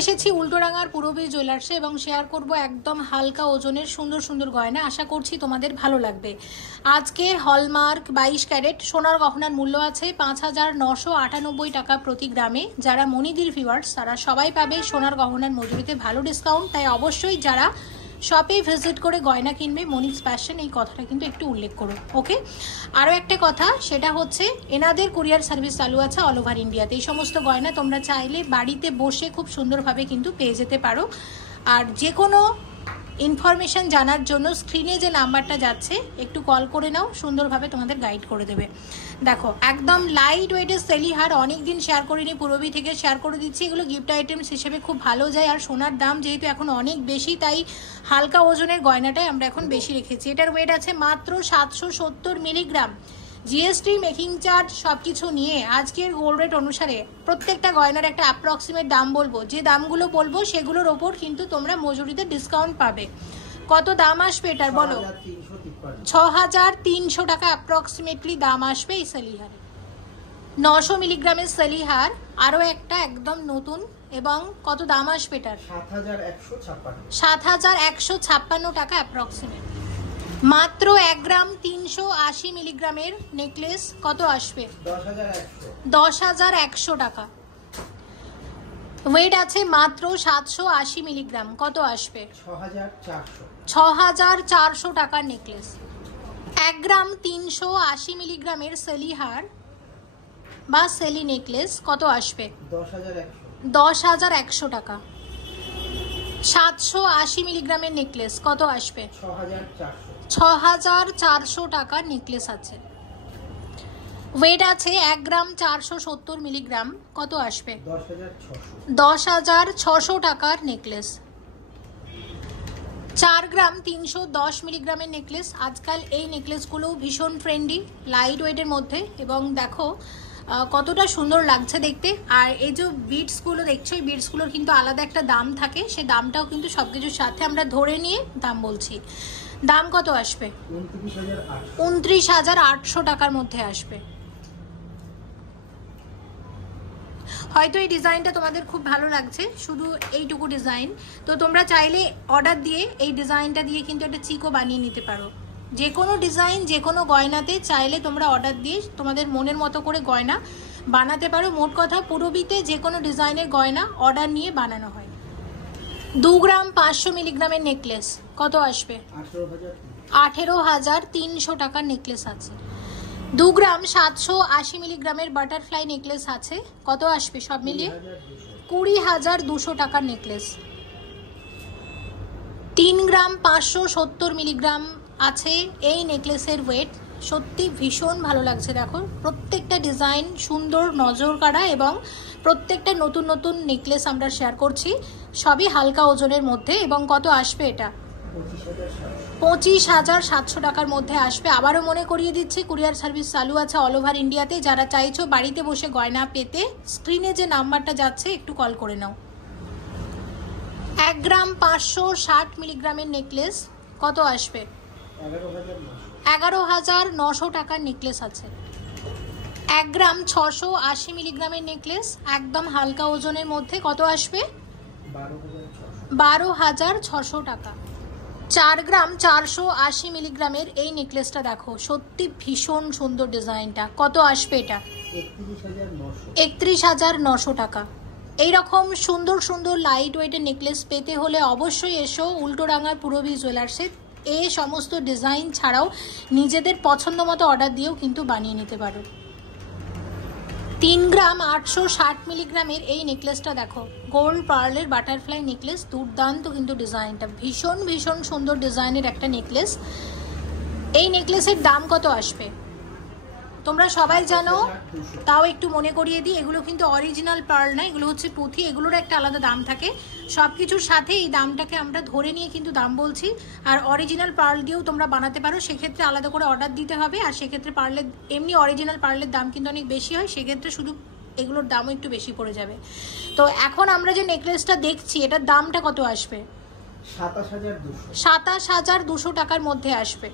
এসেছি উল্টোডাঙার পূরবী জুয়েলার্সে এবং শেয়ার করব একদম হালকা ওজনের সুন্দর সুন্দর গয়না। আশা করছি তোমাদের ভালো লাগবে। আজকের হলমার্ক 22 ক্যারেট সোনার গহনার মূল্য আছে 5,998 টাকা প্রতি গ্রামে। যারা মনিদির ভিউয়ার্স তারা সবাই পাবে সোনার গহনার মজুরিতে ভালো ডিসকাউন্ট। তাই অবশ্যই যারা শপে ভিজিট করে গয়না কিনবে মনিজ ফ্যাশন এই কথাটা কিন্তু একটু উল্লেখ করো। ওকে, আরও একটা কথা, সেটা হচ্ছে এনাদের কুরিয়ার সার্ভিস চালু আছে অল ওভার ইন্ডিয়াতে। এই সমস্ত গয়না তোমরা চাইলে বাড়িতে বসে খুব সুন্দরভাবে কিন্তু পেয়ে যেতে পারো। আর যে কোনো ইনফরমেশন জানার জন্য স্ক্রিনে যে নাম্বারটা যাচ্ছে একটু কল করে নাও, সুন্দরভাবে তোমাদের গাইড করে দেবে। দেখো একদম লাইট ওয়েটের সেলিহার, অনেক দিন শেয়ার করিনি, পূরবী থেকে শেয়ার করে দিচ্ছি। এগুলো গিফট আইটেমস হিসেবে খুব ভালো যায়। আর সোনার দাম যেহেতু এখন অনেক বেশি, তাই হালকা ওজনের গয়নাটাই আমরা এখন বেশি রেখেছি। এটার ওয়েট আছে মাত্র 770 মিলিগ্রাম। জিএসটি, মেকিং চার্জ সব কিছু নিয়ে আজকের গোল্ড রেট অনুসারে প্রত্যেকটা গয়নার একটা অ্যাপ্রক্সিমেট দাম বলবো। যে দামগুলো বলবো সেগুলোর ওপর কিন্তু তোমরা মজুরিতে ডিসকাউন্ট পাবে। কত দাম আসবে এটার বলো? 6,300 টাকা অ্যাপ্রক্সিমেটলি দাম আসবে এই সেলিহারে। 900 মিলিগ্রামের সেলিহার, আরও একটা একদম নতুন। এবং কত দাম আসবে এটার? 7,156 টাকা অ্যাপ্রক্সিমেট। মাত্র 1 গ্রাম 380 মিলিগ্রামের নেকলেস কত আসবে? 10,100 টাকা। ওয়েট আছে মাত্র 780 মিলিগ্রাম, কত আসবে? 6,400 টাকার নেকলেস। 1 গ্রাম 380 মিলিগ্রামের সেলিহার বা সেলি নেকলেস কত আসবে? 10,100 টাকা। 780 মিলিগ্রামের নেকলেস কত আসবে? 6,400 টাকার নেকলেস আছে। ওয়েট আছে 1 গ্রাম 470 মিলিগ্রাম, কত আসবে? 10,600 টাকার নেকলেস। 4 গ্রাম 310 মিলিগ্রামের নেকলেস। আজকাল এই নেকলেসগুলো ভীষণ ট্রেন্ডি, লাইট ওয়েটের মধ্যে, এবং দেখো কতটা সুন্দর লাগছে দেখতে। আর এই যে বিটসগুলো দেখছো, এই বিটসগুলোর কিন্তু আলাদা একটা দাম থাকে, সে দামটাও কিন্তু সবকিছুর সাথে আমরা ধরে নিয়ে দাম বলছি। দাম কত আসবে? 29,800 টাকার মধ্যে আসবে। হয়তো এই ডিজাইনটা তোমাদের খুব ভালো লাগছে, শুধু এইটুকু ডিজাইন। তো তোমরা চাইলে অর্ডার দিয়ে এই ডিজাইনটা দিয়ে কিন্তু একটা চিকো বানিয়ে নিতে পারো। যে কোনো ডিজাইন, যে কোনো গয়নাতে চাইলে তোমরা অর্ডার দিয়ে তোমাদের মনের মতো করে গয়না বানাতে পারো। মোট কথা পূরবীতে যে কোনো ডিজাইনের গয়না অর্ডার নিয়ে বানানো হয়। 2 গ্রাম 500 মিলিগ্রামের নেকলেস কত আসবে? 18,300 টাকার নেকলেস আছে। 2 গ্রাম 780 মিলিগ্রামের বাটারফ্লাই নেকলেস আছে, কত আসবে সব মিলিয়ে? 20,200 টাকার নেকলেস। 3 গ্রাম 570 মিলিগ্রাম আছে এই নেকলেসের ওয়েট। সত্যি ভীষণ ভালো লাগছে। দেখো প্রত্যেকটা ডিজাইন সুন্দর, নজর কাড়া, এবং প্রত্যেকটা নতুন নতুন নেকলেস আমরা শেয়ার করছি, সবই হালকা ওজনের মধ্যে। এবং কত আসবে এটা? 25,700 টাকার মধ্যে আসবে। আবারও মনে করিয়ে দিচ্ছি কুরিয়ার সার্ভিস চালু আছে অল ওভার ইন্ডিয়াতে। যারা চাইছো বাড়িতে বসে গয়না পেতে, স্ক্রিনে যে নাম্বারটা যাচ্ছে একটু কল করে নাও। 1 গ্রাম 560 মিলিগ্রামের নেকলেস কত আসবে? 11,900 টাকার নেকলেস আছে। 1 গ্রাম 680 মিলিগ্রামের নেকলেস একদম হালকা ওজনের মধ্যে কত আসবে? 12,600 টাকা। 4 গ্রাম 480 মিলিগ্রামের এই নেকলেসটা দেখো, সত্যি ভীষণ সুন্দর ডিজাইনটা, কত আসবে এটা? 31,900 টাকা। এইরকম সুন্দর সুন্দর লাইট ওয়েটের নেকলেস পেতে হলে অবশ্যই এসো উল্টোডাঙার পূরবী জুয়েলার্সে। এই সমস্ত ডিজাইন ছাড়াও নিজেদের পছন্দ মতো অর্ডার দিয়েও কিন্তু বানিয়ে নিতে পারো। 3 গ্রাম 860 মিলিগ্রামের এই নেকলেসটা দেখো, গোল্ড পার্লের বাটারফ্লাই নেকলেস, দুর্দান্ত কিন্তু ডিজাইনটা, ভীষণ ভীষণ সুন্দর ডিজাইনের একটা নেকলেস। এই নেকলেসের দাম কত আসবে তোমরা সবাই জানো, তাও একটু মনে করিয়ে দিই, এগুলো কিন্তু অরিজিনাল পার্ল না, এগুলো হচ্ছে পুঁথি। এগুলোর একটা আলাদা দাম থাকে, সব কিছুর সাথে এই দামটাকে আমরা ধরে নিয়ে কিন্তু দাম বলছি। আর অরিজিনাল পার্ল দিয়েও তোমরা বানাতে পারো, সেক্ষেত্রে আলাদা করে অর্ডার দিতে হবে। আর সেক্ষেত্রে পার্লের এমনি অরিজিনাল পার্লের দাম কিন্তু অনেক বেশি হয়, সেক্ষেত্রে শুধু এগুলোর দামও একটু বেশি পড়ে যাবে। তো এখন আমরা যে নেকলেসটা দেখছি এটার দামটা কত আসবে? 27,200 টাকার মধ্যে আসবে।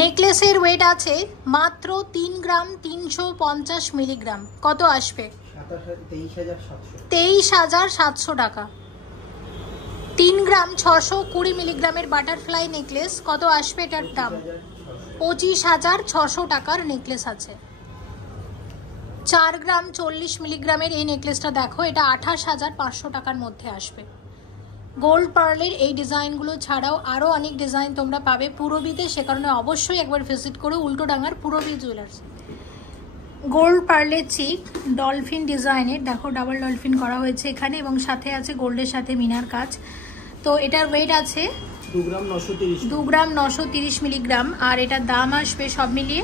নেকলেসের ওয়েট আছে মাত্র 3 গ্রাম 350 মিলিগ্রাম, কত আসবে? 23,700 টাকা। 3 গ্রাম 620 মিলিগ্রামের বাটারফ্লাই নেকলেস, কত আসবে এটার দাম? 25,600 টাকার নেকলেস আছে। 4 গ্রাম 40 মিলিগ্রামের এই নেকলেসটা দেখো, এটা 28,500 টাকার মধ্যে আসবে। গোল্ড পার্লের এই ডিজাইনগুলো ছাড়াও আরও অনেক ডিজাইন তোমরা পাবে পুরবিতে, সে কারণে অবশ্যই একবার ভিজিট করো উল্টোডাঙ্গার পুরবি জুয়েলার্স। গোল্ড পার্লের চিক ডলফিন ডিজাইনের, দেখো ডাবল ডলফিন করা হয়েছে এখানে এবং সাথে আছে গোল্ডের সাথে মিনার কাজ। তো এটার ওয়েট আছে 2 গ্রাম 930 মিলিগ্রাম, আর এটার দাম আসবে সব মিলিয়ে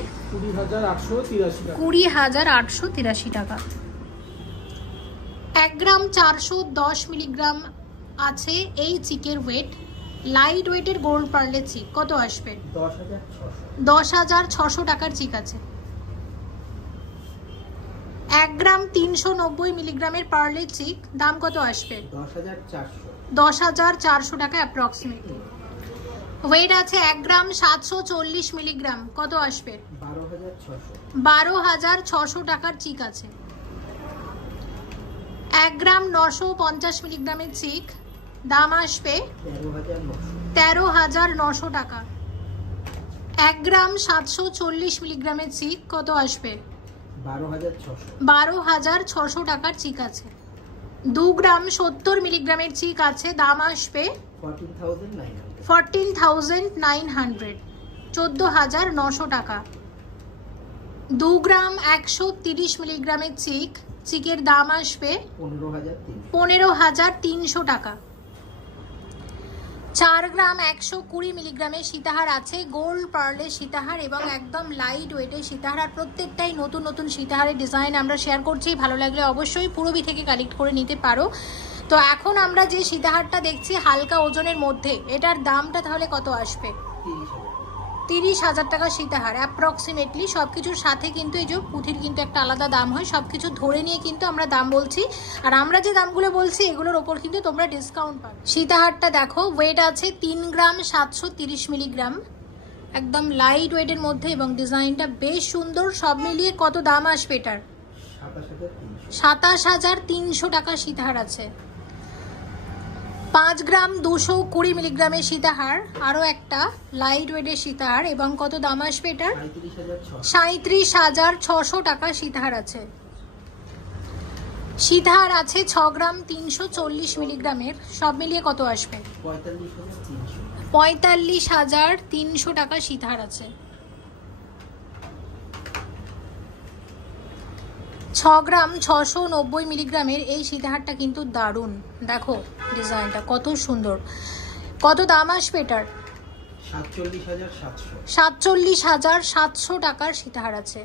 20,883 টাকা। 1 গ্রাম 410 মিলিগ্রাম আছে এই চিকের ওয়েট, লাইট ওয়েটের গোল্ড পার্লের চিক, কত আসবে? 10,600 টাকার চিক আছে। 1 গ্রাম 390 মিলিগ্রামের পার্লের চিক, দাম কত আসবে? 10,400 টাকা অ্যাপ্রক্সিমেটলি। ওয়েট আছে 1 গ্রাম 740 মিলিগ্রাম, কত আসবে? 12,600 টাকার চিক আছে। 1 গ্রাম 950 মিলিগ্রামের চিক, দাম আসবে 13,900 টাকা। 1 গ্রাম 740 মিলিগ্রামের চিক, কত আসবে? 12,600 টাকার চিক আছে। 2 গ্রাম 70 মিলিগ্রামের চিক আছে, দাম আসবে 14,900, 14,900 টাকা। 2 গ্রাম 130 মিলিগ্রামের চিকের দাম আসবে 15,300 টাকা। 4 গ্রাম 120 মিলিগ্রামের সীতাহার আছে, গোল্ড পার্লের সীতাহার এবং একদম লাইট ওয়েটের সীতাহার, আর প্রত্যেকটাই নতুন নতুন সীতাহারের ডিজাইন আমরা শেয়ার করছি। ভালো লাগলে অবশ্যই পুরবি থেকে কালেক্ট করে নিতে পারো। তো এখন আমরা যে সীতাহারটা দেখছি হালকা ওজনের মধ্যে, এটার দামটা তাহলে কত আসবে? 30,000 টাকা সীতাহার অ্যাপ্রক্সিমেটলি। সব কিছুর সাথে কিন্তু এই যে পুঁথির কিন্তু একটা আলাদা দাম হয়, সব কিছু ধরে নিয়ে কিন্তু আমরা দাম বলছি, আর আমরা যে দামগুলো বলছি এগুলোর ওপর কিন্তু তোমরা ডিসকাউন্ট পাবে। সীতাহারটা দেখো, ওয়েট আছে 3 গ্রাম 730 মিলিগ্রাম, একদম লাইট ওয়েটের মধ্যে এবং ডিজাইনটা বেশ সুন্দর। সব মিলিয়ে কত দাম আসবে এটার? 27,300 টাকা সীতাহার আছে। 5 গ্রাম 220 মিলিগ্রামের সীতাহার, আরও একটা লাইট ওয়েটের সীতাহার, এবং কত দাম আসবে এটার? 37,600 টাকা সীতাহার আছে। সীতাহার আছে 6 গ্রাম 340 মিলিগ্রামের, সব মিলিয়ে কত আসবে? 45,300 টাকা সীতাহার আছে। 6 গ্রাম 690 মিলিগ্রামের এই সীতাহারটা কিন্তু দারুণ, দেখো ডিজাইনটা কত সুন্দর। কত দাম আসবে এটার? 47,700 টাকার সীতাহার আছে।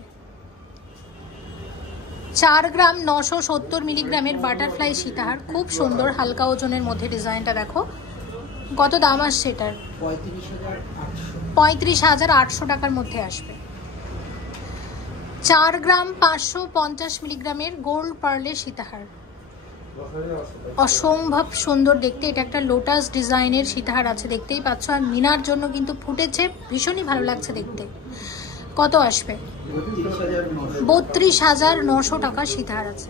4 গ্রাম 970 মিলিগ্রামের বাটারফ্লাই সীতাহার, খুব সুন্দর হালকা ওজনের মধ্যে ডিজাইনটা দেখো। কত দাম আসছে এটার? 35,800 টাকার মধ্যে আসবে। 4 গ্রাম 550 মিলিগ্রামের গোল্ড পার্লের সীতাহার, অসম্ভব সুন্দর দেখতে। এটা একটা লোটাস ডিজাইনের সীতাহার আছে, দেখতেই পাচ্ছ, আর মিনার জন্য কিন্তু ফুটেছে, ভীষণই ভালো লাগছে দেখতে। কত আসবে? 32,900 টাকার সীতাহার আছে।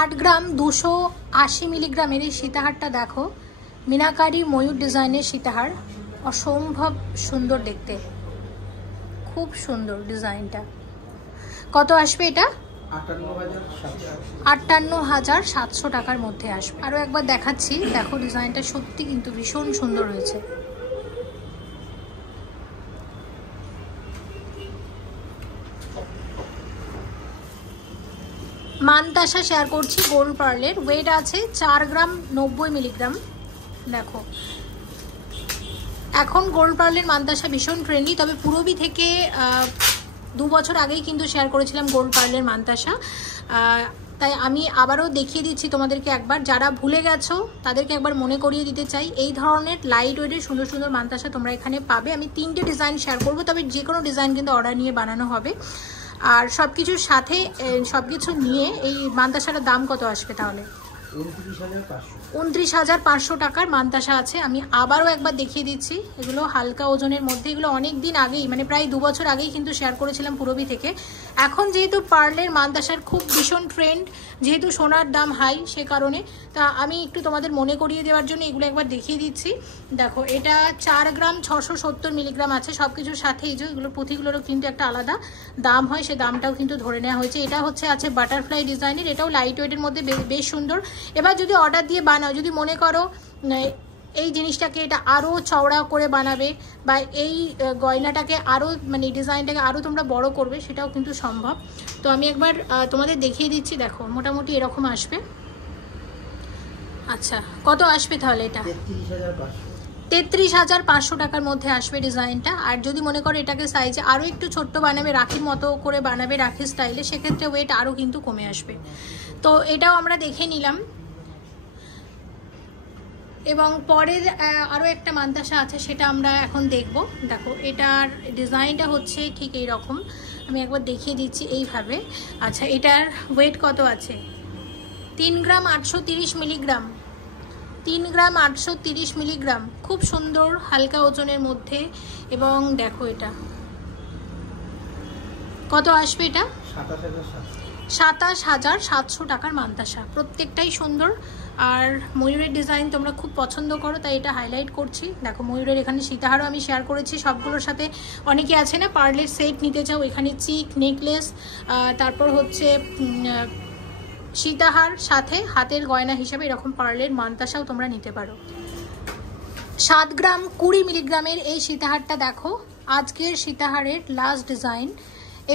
8 গ্রাম 280 মিলিগ্রামের এই সীতাহারটা দেখো, মিনাকারি ময়ূর ডিজাইনের সীতাহার, অসম্ভব সুন্দর দেখতে, খুব সুন্দর ডিজাইনটা। কত আসবে এটা? 58,700 টাকার মধ্যে আসবে। আরও একবার দেখাচ্ছি, দেখো ডিজাইনটা সত্যি কিন্তু ভীষণ সুন্দর হয়েছে। মানতাসা শেয়ার করছি গোল্ড পার্লের, ওয়েট আছে 4 গ্রাম 90 মিলিগ্রাম। দেখো এখন গোল্ড পার্লের মানতাসা ভীষণ ট্রেন্ডি, তবে পুরবি থেকে 2 বছর আগেই কিন্তু শেয়ার করেছিলাম গোল্ড পার্লের মানতাসা, তাই আমি আবারও দেখিয়ে দিচ্ছি তোমাদেরকে একবার। যারা ভুলে গেছো তাদেরকে একবার মনে করিয়ে দিতে চাই, এই ধরনের লাইট ওয়েটের সুন্দর সুন্দর মানতাসা তোমরা এখানে পাবে। আমি 3টে ডিজাইন শেয়ার করবো, তবে যে কোনো ডিজাইন কিন্তু অর্ডার নিয়ে বানানো হবে। আর সব কিছুর সাথে সব কিছু নিয়ে এই মানতাসাটার দাম কত আসবে তাহলে? 29,500 টাকার মান্তাসা আছে। আমি আবারও একবার দেখিয়ে দিচ্ছি, এগুলো হালকা ওজনের মধ্যে, এগুলো অনেক দিন আগেই মানে প্রায় 2 বছর আগেই কিন্তু শেয়ার করেছিলাম পুরবি থেকে। এখন যেহেতু পার্লের মান্তাসার খুব ভীষণ ট্রেন্ড, যেহেতু সোনার দাম হাই সে কারণে, তা আমি একটু তোমাদের মনে করিয়ে দেওয়ার জন্য এগুলো একবার দেখিয়ে দিচ্ছি। দেখো এটা 4 গ্রাম 670 মিলিগ্রাম আছে সব কিছুর সাথেই। যে এগুলো পুঁথিগুলোরও কিন্তু একটা আলাদা দাম হয়, সে দামটাও কিন্তু ধরে নেওয়া হয়েছে। এটা হচ্ছে আছে বাটারফ্লাই ডিজাইনের, এটাও লাইট ওয়েটের মধ্যে বেশ সুন্দর। এবার যদি অর্ডার দিয়ে বানাও, যদি মনে করো এই জিনিসটাকে এটা আরও চওড়া করে বানাবে বা এই গয়নাটাকে আরও মানে ডিজাইনটাকে আরও তোমরা বড় করবে, সেটাও কিন্তু সম্ভব। তো আমি একবার তোমাদের দেখিয়ে দিচ্ছি। দেখো মোটামুটি এরকম আসবে। আচ্ছা কত আসবে তাহলে? এটা 33,500 টাকার মধ্যে আসবে ডিজাইনটা। আর যদি মনে করো এটাকে সাইজে আরও একটু ছোট্ট বানাবে, রাখির মতো করে বানাবে, রাখির স্টাইলে, সেক্ষেত্রে ওয়েট আরও কিন্তু কমে আসবে। তো এটাও আমরা দেখে নিলাম। এবং পরের আরও একটা মান্তাসা আছে, সেটা আমরা এখন দেখব। দেখো এটার ডিজাইনটা হচ্ছে ঠিক এই রকম, আমি একবার দেখিয়ে দিচ্ছি এইভাবে। আচ্ছা এটার ওয়েট কত আছে? 3 গ্রাম 830 মিলিগ্রাম। 3 গ্রাম 830 মিলিগ্রাম, খুব সুন্দর হালকা ওজনের মধ্যে। এবং দেখো এটা কত আসবে? এটা 27,700 টাকার মান্তাসা। প্রত্যেকটাই সুন্দর। আর ময়ূরের ডিজাইন তোমরা খুব পছন্দ করো, তাই এটা হাইলাইট করছি। দেখো ময়ূরের এখানে সীতাহারও আমি শেয়ার করেছি। সবগুলোর সাথে অনেকে আছে না পার্লের সেট নিতে চাও, এখানে চিক নেকলেস, তারপর হচ্ছে সীতাহার, সাথে হাতের গয়না হিসেবে এরকম পার্লের মান্তাসাও তোমরা নিতে পারো। 7 গ্রাম 20 মিলিগ্রামের এই সীতাহারটা দেখো, আজকের সীতাহারের লাস্ট ডিজাইন।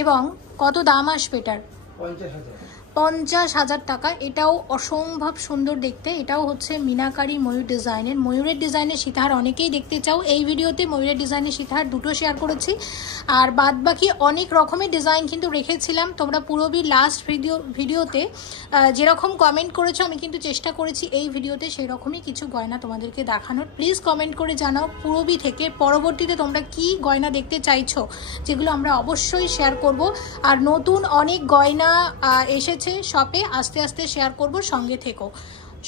এবং কত দাম আসবে এটার? 50,000 টাকা। এটাও অসম্ভব সুন্দর দেখতে। এটাও হচ্ছে মিনাকারি ময়ূর ডিজাইনের। ময়ূরের ডিজাইনের সীতাহার অনেকেই দেখতে চাও। এই ভিডিওতে ময়ূরের ডিজাইনের সীতাহার দুটো শেয়ার করেছি, আর বাদ বাকি অনেক রকমের ডিজাইন কিন্তু রেখেছিলাম। তোমরা পুরোবি লাস্ট ভিডিওতে যেরকম কমেন্ট করেছো, আমি কিন্তু চেষ্টা করেছি এই ভিডিওতে সেই রকমই কিছু গয়না তোমাদেরকে দেখানোর। প্লিজ কমেন্ট করে জানাও পুরোবি থেকে পরবর্তীতে তোমরা কি গয়না দেখতে চাইছো, যেগুলো আমরা অবশ্যই শেয়ার করব। আর নতুন অনেক গয়না এসেছে শপে, আস্তে আস্তে শেয়ার করব, সঙ্গে থেকো।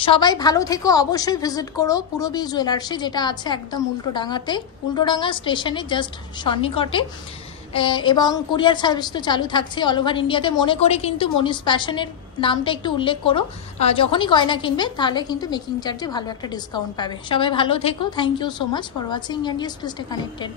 সবাই ভালো থেকো। অবশ্যই ভিজিট করো পুরবি জুয়েলার্সে, যেটা আছে একদম উল্টোডাঙ্গা স্টেশনে জাস্ট সন্নিকটে। এবং কুরিয়ার সার্ভিস তো চালু থাকছে অল ওভার ইন্ডিয়াতে। মনে করে কিন্তু মনিস ফ্যাশনের নামটা একটু উল্লেখ করো, যখনই গয়না কিনবে তাহলে কিন্তু মেকিং চার্জে ভালো একটা ডিসকাউন্ট পাবে। সবাই ভালো থেকো। Thank you so much for watching, and yes please stay connected.